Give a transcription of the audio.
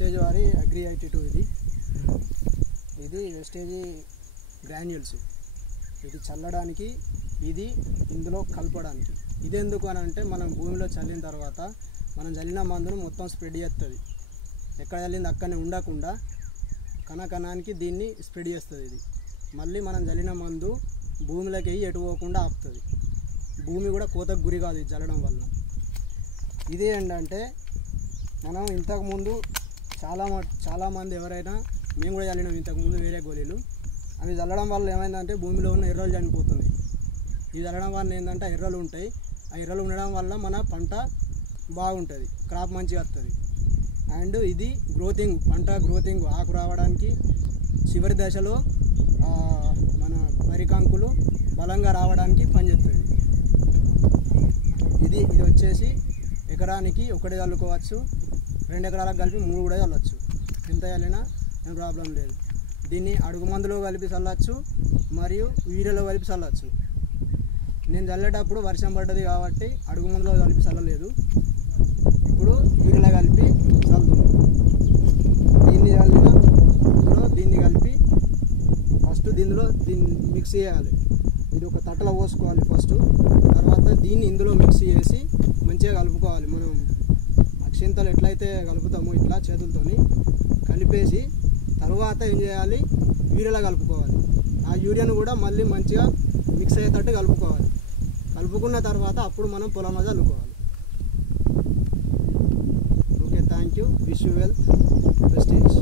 Wastage వారి agri 82 ఇది wastage granules. ఇది చల్లడానికి, ఇది ఇందులో కలపడానికి. ఇది ఎందుకు అని అంటే మనం భూమిలో చల్లిన తర్వాత మనం చల్లిన మందును మొత్తం స్ప్రెడ్ చేస్తుంది. ఎక్కడ చల్లింది అక్కడనే ఉండకుండా కణకణానికి దీన్ని స్ప్రెడ్ చేస్తుంది. ఇది మళ్ళీ మనం చల్లిన మందు భూమిలోకి ఎటు పోకుండా ఆపుతుంది. భూమి కూడా కోతకు గురి కాదు ఇది చల్లడం వల్ల. ఇది ఏంటంటే మనం ఇంతకుముందు చాలామంది ఎవరైనా మేము కూడా చల్లినాం ఇంతకుముందు వేరే గోళీలు. అవి చల్లడం వల్ల ఏమైందంటే భూమిలో ఉన్న ఎర్రలు చనిపోతుంది. ఇది చల్లడం వల్ల ఏంటంటే ఎర్రలు ఉంటాయి. ఆ ఎర్రలు ఉండడం వల్ల మన పంట బాగుంటుంది, క్రాప్ మంచిగా వస్తుంది. అండ్ ఇది గ్రోతింగ్, పంట గ్రోతింగ్, ఆకు రావడానికి చివరి దశలో మన వరి కంకులు బలంగా రావడానికి పనిచేస్తుంది. ఇది వచ్చేసి ఎకరానికి 1 చల్లుకోవచ్చు, 2 ఎకరాలకు కలిపి 3 కూడా చల్లవచ్చు. ఎంత చల్లినా ఏం ప్రాబ్లం లేదు. దీన్ని అడుగు మందులో కలిపి చల్లచ్చు మరియు యూరియాలో కలిపి చల్లచ్చు. నేను చల్లేటప్పుడు వర్షం పడ్డది కాబట్టి అడుగు మందులో కలిపి చల్లలేదు. ఇప్పుడు యూరియాలో కలిపి చల్లుతున్నాను. దీన్ని చల్లిన దీన్ని కలిపి ఫస్ట్ దీన్ని మిక్స్ చేయాలి. ఇది ఒక తట్టలో పోసుకోవాలి ఫస్ట్. తర్వాత దీన్ని ఇందులో మిక్స్ చేసి మంచిగా కలుపుకోవాలి. మనం అక్షింతలు ఎట్లయితే కలుపుతామో ఇట్లా చేతులతోని కలిపేసి తర్వాత ఏం చేయాలి, యూరియాలో కలుపుకోవాలి. ఆ యూరియాను కూడా మళ్ళీ మంచిగా మిక్స్ అయ్యేటట్టు కలుపుకోవాలి. కలుపుకున్న తర్వాత అప్పుడు మనం పొలంలో చల్లుకోవాలి. Okay, thank you. Wish you wealth, wastage.